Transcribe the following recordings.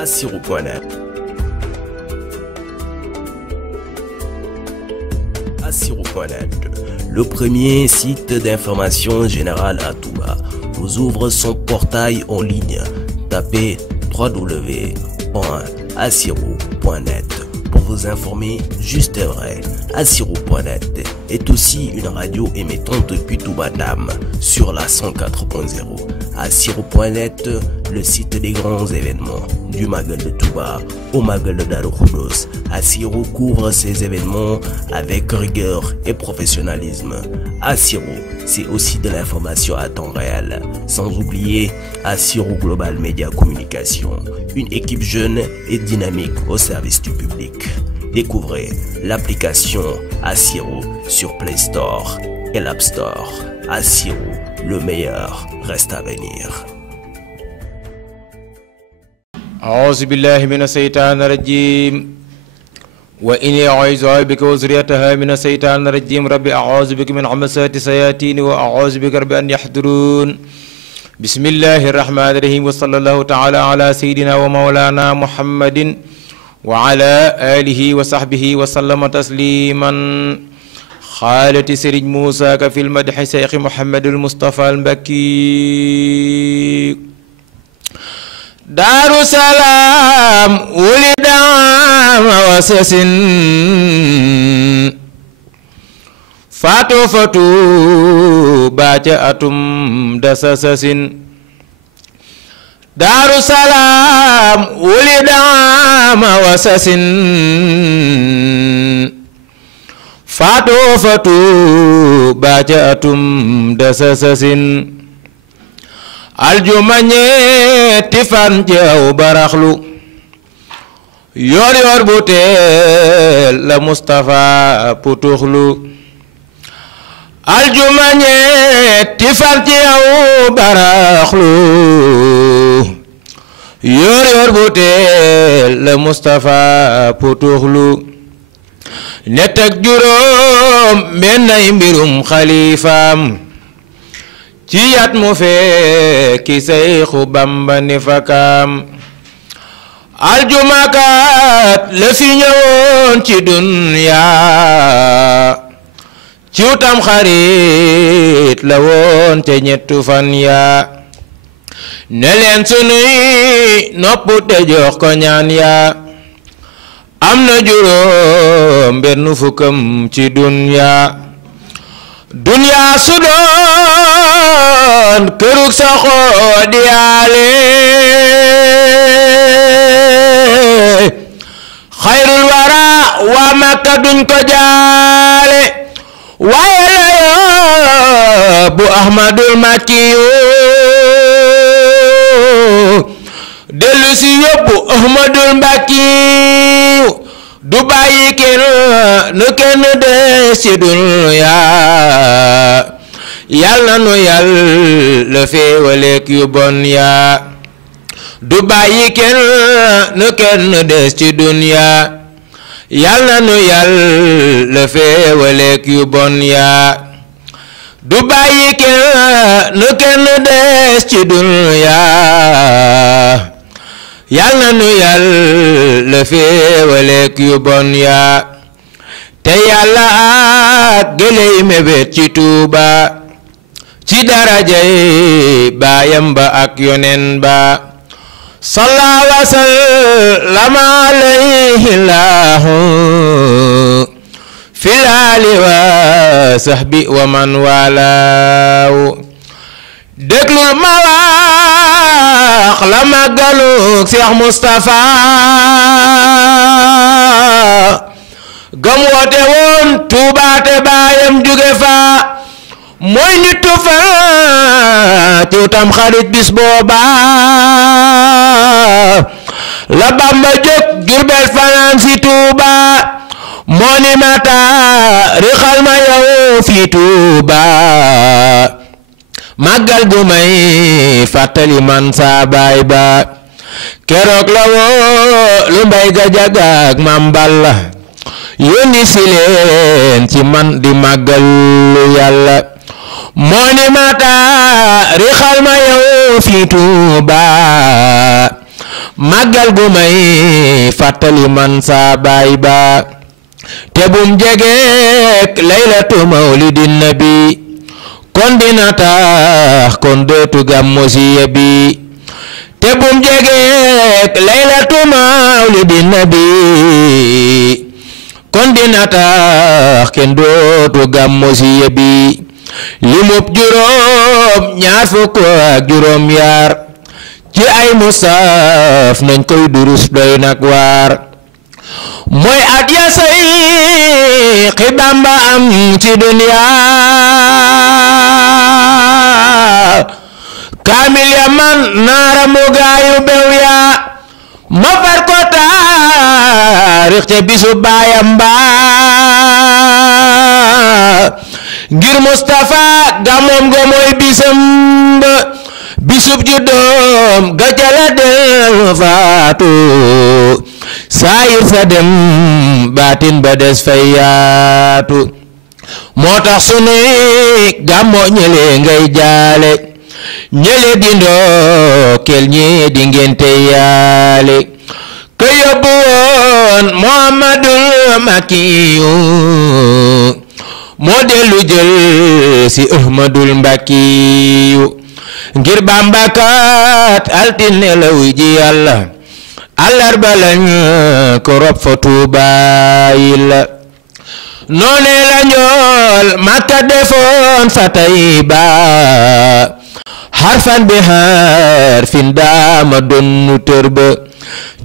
Assiro.net. Assiro.net, le premier site d'information générale à Touba, vous ouvre son portail en ligne. Tapez www.assiro.net pour vous informer juste et vrai. Assiro.net est aussi une radio émettante depuis Touba Dam sur la 104.0. Assiro.net, le site des grands événements, du Magal de Touba au Magal de Darou Khoudoss. Assiro couvre ces événements avec rigueur et professionnalisme. Assiro, c'est aussi de l'information à temps réel. Sans oublier Assiro Global Media Communication, une équipe jeune et dynamique au service du public. Découvrez l'application Assiro sur Play Store et l'App Store. Assiro, le meilleur reste à venir. أعوذ بالله من الشيطان الرجيم وإني أعوذ بك وذريتها من الشيطان الرجيم ربي أعوذ بك من همزات الشياطين وأعوذ بك رب أن يحضرون بسم الله الرحمن الرحيم وصلى الله تعالى على سيدنا ومولانا محمد وعلى آله وصحبه وسلم تسليما خالة سرج موسى كفي المدح شيخ محمد المصطفى المكي دار السلام ولد وسس فاتو باجأتم دسسس دار السلام ولد وسس فاتو باجأتم دسسس aljumañe tifan jeew baraxlu yor yor bu teel la Mustafa putuxlu aljumañe tifan jeew baraxlu yor yor bu teel la Mustafa putuxlu ñett ak juróom mennay mbirum xalifaam ci yat mu fekki Seexu Bamba ni fakam aljumakat la fi ñëwoon ci dunya ci utam xarit la woon te ñettu fan ya ne leen sunuy nopp te jox ko ñaan ya am na juróom benn fukkam ci dunya su doon kërug sa xoo diyaale xayrul wara waa Makka duñ ko jaale waaye la yóbbu Ahmadul Makkiyu dellu si yóbbu Ahmadul Makkiyu du bàyyi kenn nu kenn des ci dunya yàlla nu yàlla féewaleek yu bon ya du bàyyi kenn nu kenn des ci dunya yàlla nu yàlla féewaleek yu bon ya du bàyyi kenn nu kenn des ci dunya yàlla nu yàlla féewaleek yu bon ya te yàlla ak gëley mébét ci Tuuba ci darajay baayam ba ak yonen ba salla wa sallama alayhi laahu fil aali wa sahbi wa man walaahu déglul ma wax la màggalug Seex Mustafa gam woote woon Tuuba te baayam jóge fa mooy nitu fa ci utam xarit bis booba la Bamba jóg Jurbel fanaan si Tuuba moo ni mata rixal ma yow fi Tuuba màggal gu may fàttali man saa baay ba keroog la woo lu mbay ga jagaak Maam Balla yónni si leen ci man di màggal yàlla moo ni mata rixal ma yow fi Tuuba màggal gu may fàttali man saa baay ba te bum jegeek laylatu mawlidin nabi kon dina tax kon dootu gàmmu si yebi te bum jegeek laylatu mawlidin nabi kon dina tax kenn dootu gàmmu si yebi limub juróom ñaar fukk ak juróom yaar ci ay musaaf nañ koy durus doy nag waar mooy at ya say Bamba am ci dunya kaamil ya man naara mu gaayu bew ya ma far ko taarix te bisu baayam ba ngir Mustafa gamoom go mooy bisam ba bisub juddoom gajala del faatu saayir sa dem baatin ba des fay yaatu moo tax sunuy gàmmo ñële ngay jaale ñële di ndokkeel ñi di ngente yaale ka yóbbu woon Muhammadul Makiyu moo dellu jël si Ahmadul Mbakiyu ngir Bamba kat altine la wuy ji Yàlla àllarba lañ ko rob fa Tuubaa yi la noone la njool Makka defoon fa Tayba harfan bi harfin daama donnu tërba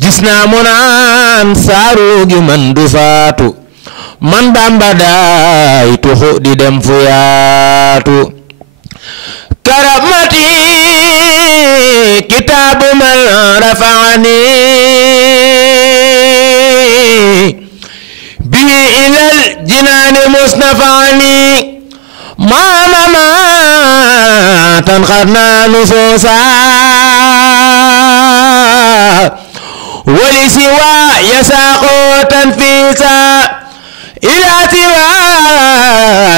gis naa mu naan saaru gi man du faatu man Bamba daay tuxu di dem fu yaatu karamati kitaabu man rafaani bihi ilal jinaani musnafaani maama tan xarna nufuusa wali siwa yasaaqo tanfiisa ila siwa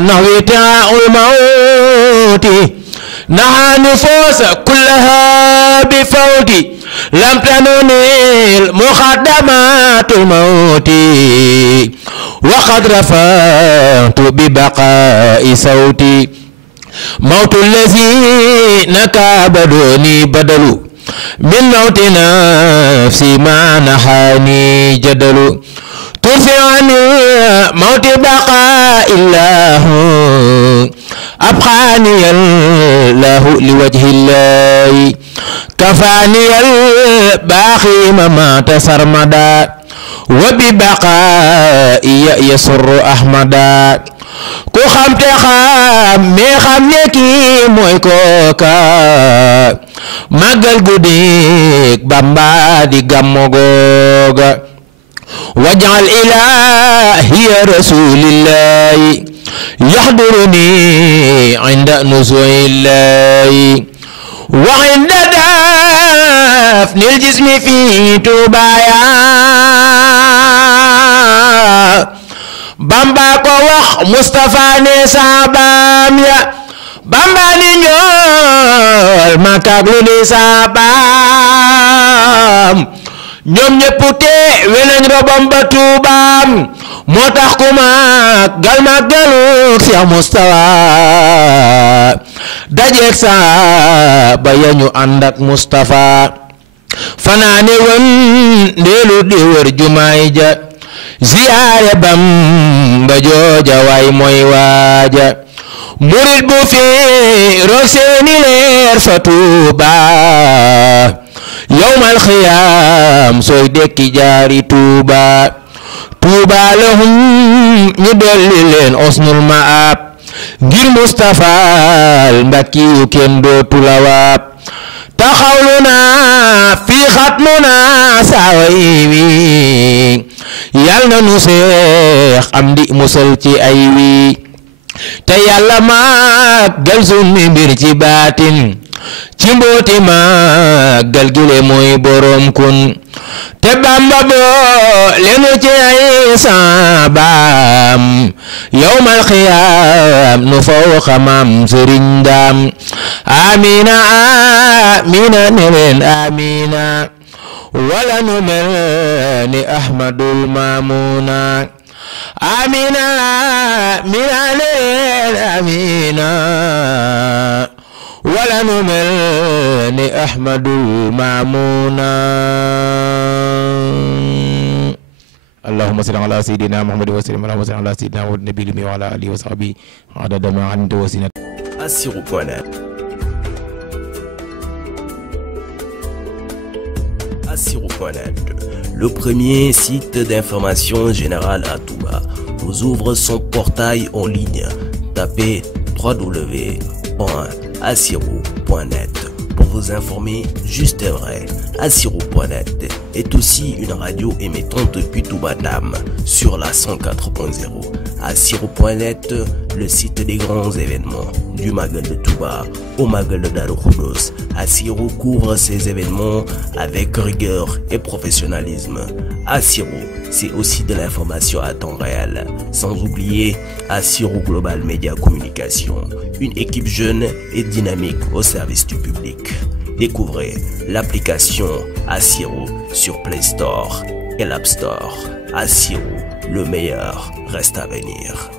nahwi taa'ul mawti نحى نفوس كلها بفوتي لم تنوني مقدمات الموت وقد رفعت ببقاء صوتي موت الذين كابدوني بدلوا من موت نفسي ما نحاني جدل ترفعني موت بقاء الله أبقاني الله لوجه الله كفاني الباقي ممات سرمدا وببقائي يسر أحمدا ku xam te xam me xam ne kii mooy kooka màggal guddik Bamba di gàmmu googa wajal ilahi rasulillahi يحضرني عند نزوع الله وعند دفن الجسم في توبايا بامبا كو wax Mustafa ne saabam ya Bamba ni ñool makaak lu di saabam ñoom ñépp te wenañ robam ba tuubaam moo tax ku màggal màggalu Seex Mustafa dajeek saaba ya ñu ànd ak Mustafa fanaane woon ndeelu di wër jumaay ja ziyaare Bamba jooja waay mooy waaja murit bu fi roog seeni leer fa Tuuba yawmal xiyaam sooy dekki jaari Tuuba Tuuba lahum ñu dolli leen osnul maab ngir Mustafa Mbakiyu kenn dootu la waab taxawlu na fi xatmu na saaway wi yal na nu Seex Amdi musal ci ay wi te Yàlla màggal sunu mbir ci baatin ci mbooti màggal gile mooy borom kun te Bamba boo leenu ci ay saabaam yawmal xiyaam nu faw xamam sëriñ daam amina amina ne leen amina wala nu mel ni Ahmadul Maamuna amina mina leen amina wala nu mel ni Ahmadul Maamuna allahumma salli ala sayyidina Muhammad wa sallim ala sayyidina wa nabiyyi wa ala alihi wa sahbihi adada ma anta wasinat Assirou.net. Assirou.net, le premier site d'information générale à Touba, vous ouvre son portail en ligne. Tapez www.assirou.net pour vous informer juste et vrai. Assirou.net est aussi une radio émettante depuis Touba Dam sur la 104.0. Assirou.net, le site des grands événements, du Magal de Touba au Magal de Darou Khoudoss. Assirou couvre ces événements avec rigueur et professionnalisme. Assirou, c'est aussi de l'information à temps réel. Sans oublier Assirou Global Media Communication, une équipe jeune et dynamique au service du public. Découvrez l'application Assirou sur Play Store et l'App Store. Assirou, le meilleur reste à venir.